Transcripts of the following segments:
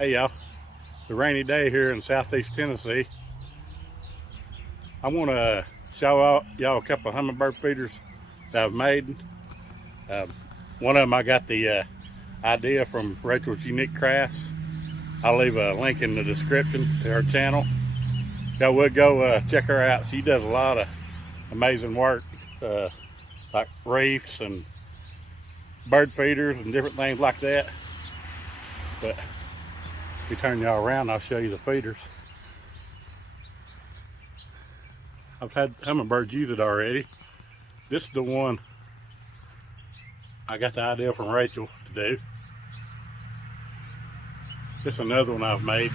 Hey y'all, it's a rainy day here in southeast Tennessee. I want to show y'all a couple of hummingbird feeders that I've made. One of them I got the idea from Rachel's Unique Crafts. I'll leave a link in the description to her channel. Y'all would go check her out. She does a lot of amazing work, like reefs and bird feeders and different things like that. But if we turn y'all around, I'll show you the feeders. I've had hummingbirds use it already. This is the one I got the idea from Rachel to do. This is another one I've made.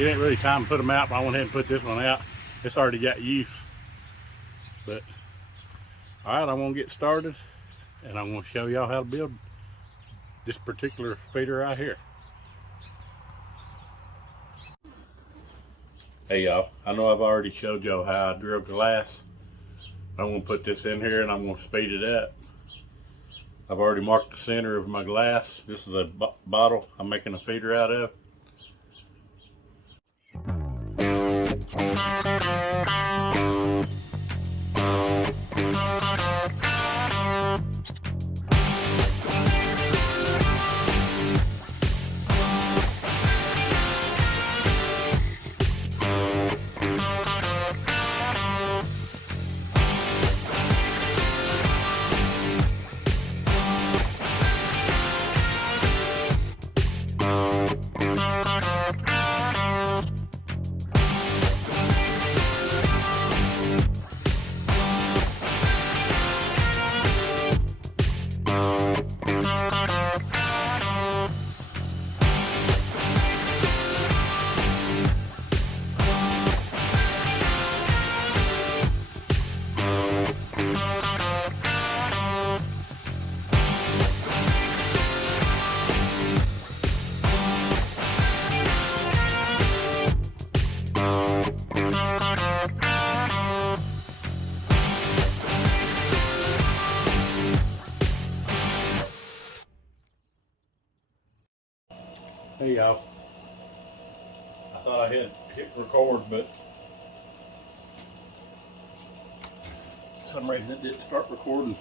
It ain't really time to put them out, but I went ahead and put this one out. It's already got use. But alright, I'm gonna get started and I'm gonna show y'all how to build this particular feeder right here. Hey y'all, I know I've already showed y'all how I drill glass. I'm gonna put this in here and I'm gonna speed it up. I've already marked the center of my glass. This is a bottle I'm making a feeder out of. Hey y'all, I thought I had hit record, but for some reason it didn't start recording.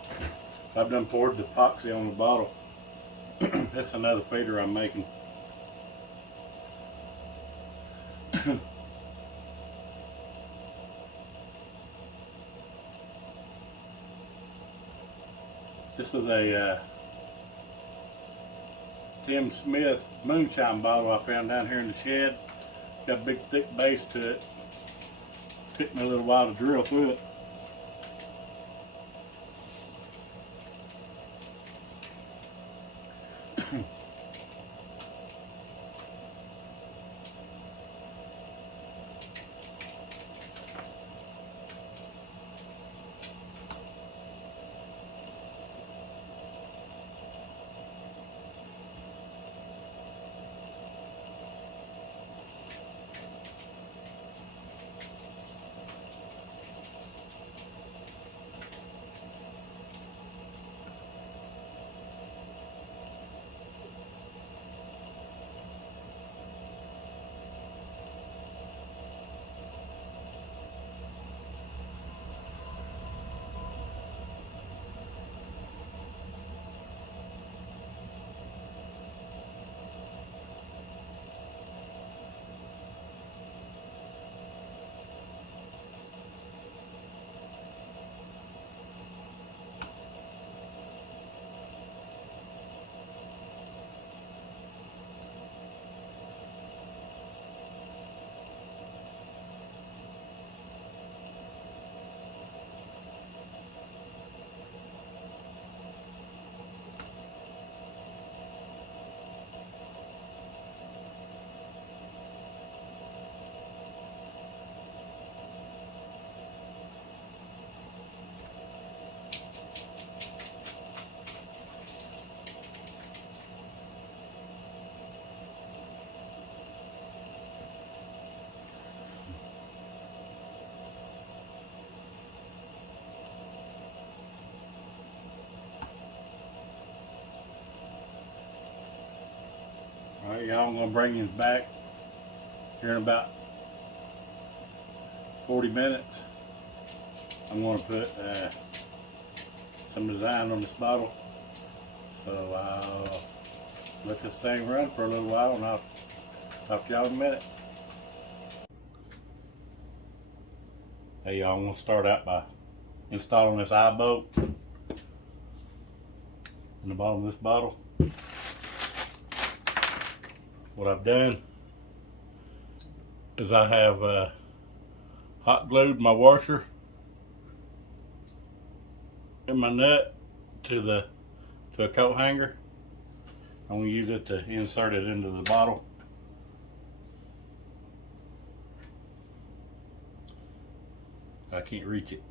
I've done poured the epoxy on the bottle. That's another feeder I'm making. This is a Tim Smith moonshine bottle I found down here in the shed. Got a big thick base to it. Took me a little while to drill through it. Alright y'all, I'm going to bring you back here in about 40 minutes. I'm going to put some design on this bottle. So I'll let this thing run for a little while and I'll talk to y'all in a minute. Hey y'all, I'm going to start out by installing this eyebolt in the bottom of this bottle. What I've done is I have hot glued my washer and my nut to a coat hanger. I'm going to use it to insert it into the bottle. I can't reach it.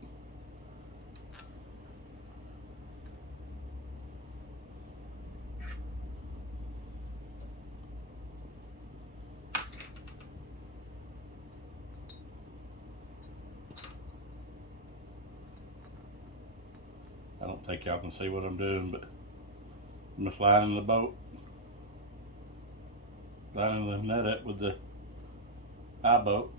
I don't think y'all can see what I'm doing, but I'm just lining the boat, lining the nut up with the eyebolt.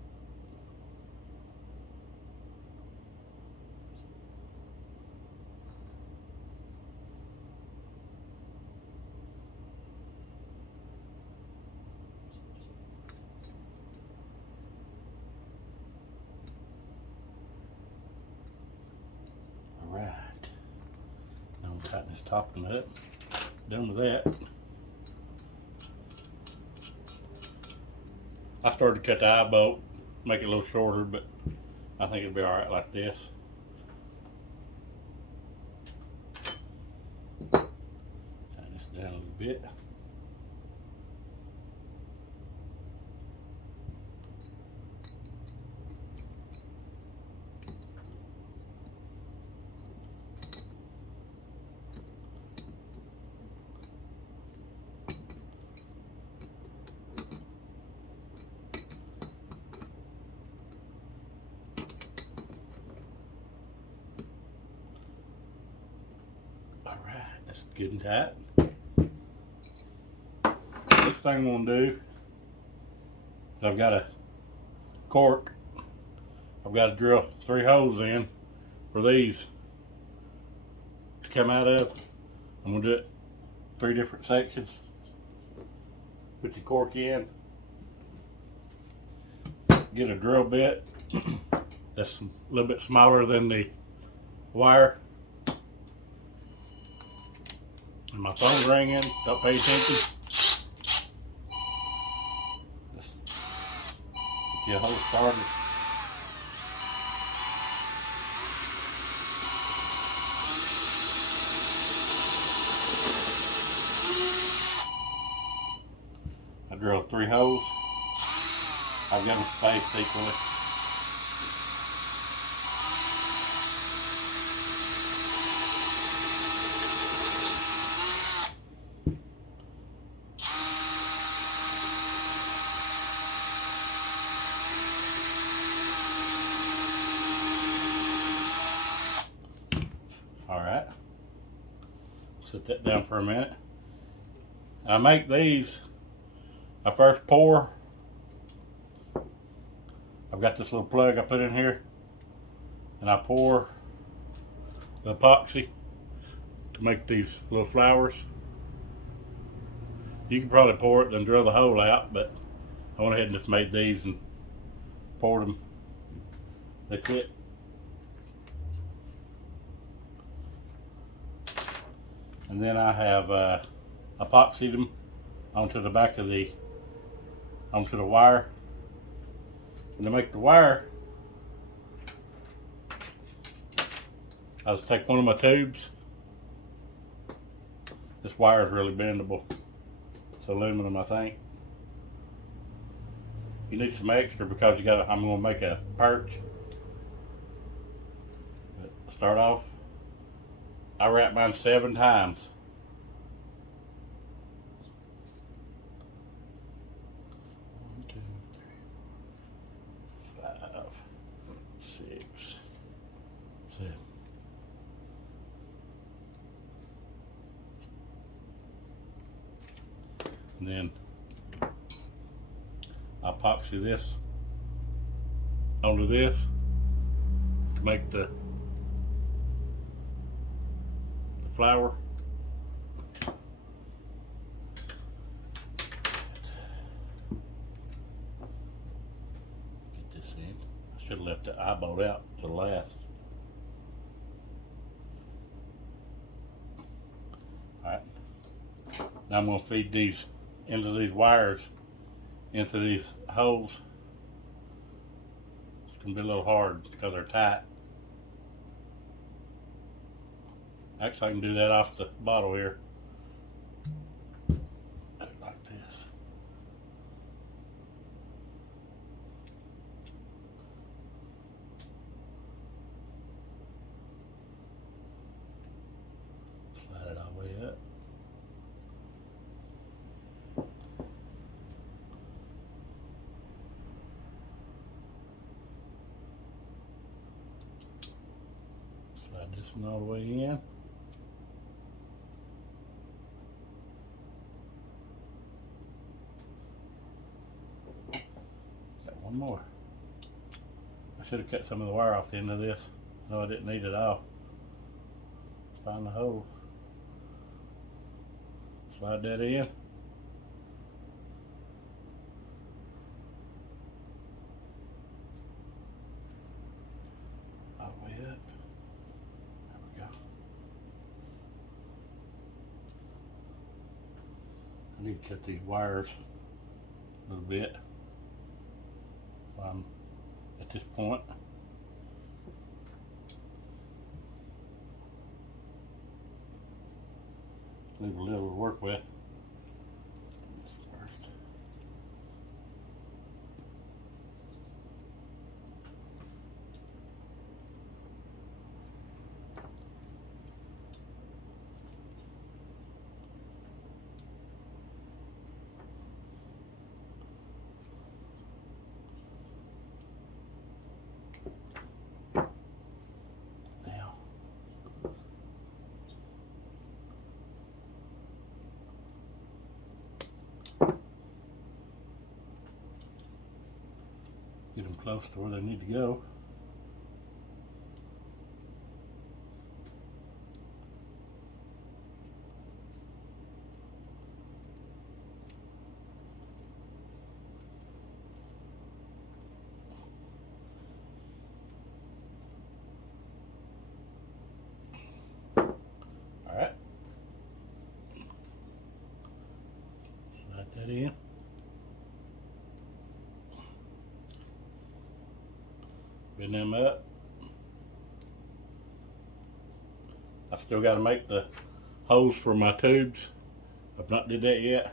All right, now I'm tightening this top of the nut. Done with that. I started to cut the eyebolt, make it a little shorter, but I think it'll be all right like this. Tighten this down a little bit. Alright, that's good and tight. Next thing I'm going to do is I've got a cork. I've got to drill 3 holes in for these to come out of. I'm going to do it 3 different sections. Put the cork in. Get a drill bit that's a little bit smaller than the wire. And my phone's ringing, don't pay attention. Just get your hose started. I drilled 3 holes. I've got them spaced equally. Alright, set that down for a minute. I make these, I first pour. I've got this little plug I put in here, and I pour the epoxy to make these little flowers. You can probably pour it and drill the hole out, but I went ahead and just made these and poured them. That's it. And then I have epoxied them onto the back of onto the wire. And to make the wire, I just take one of my tubes. This wire is really bendable. It's aluminum, I think. You need some extra because I'm going to make a perch. But to start off, I wrap mine 7 times. One, 2, 3, 4, 5, 6, 7. And then I'll epoxy this onto this to make the flower. Get this in. I should have left the eyebolt out to last. Alright. Now I'm going to feed these into these wires, into these holes. It's going to be a little hard because they're tight. Actually, I can do that off the bottle here. Like this. Slide it all the way up. Slide this one all the way in. One more. I should have cut some of the wire off the end of this. No, I didn't need it all. Find the hole. Slide that in. All the way up. There we go. I need to cut these wires a little bit. At this point, leave a little to work with. This first. Get them close to where they need to go. All right. Slide that in. Bend them up. I still got to make the holes for my tubes. I've not did that yet.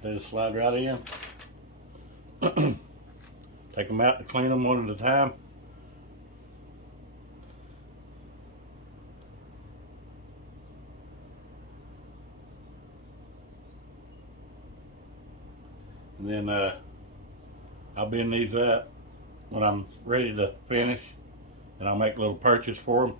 They just slide right in. Take them out to clean them one at a time. And then I'll bend these up when I'm ready to finish, and I'll make a little purchase for them.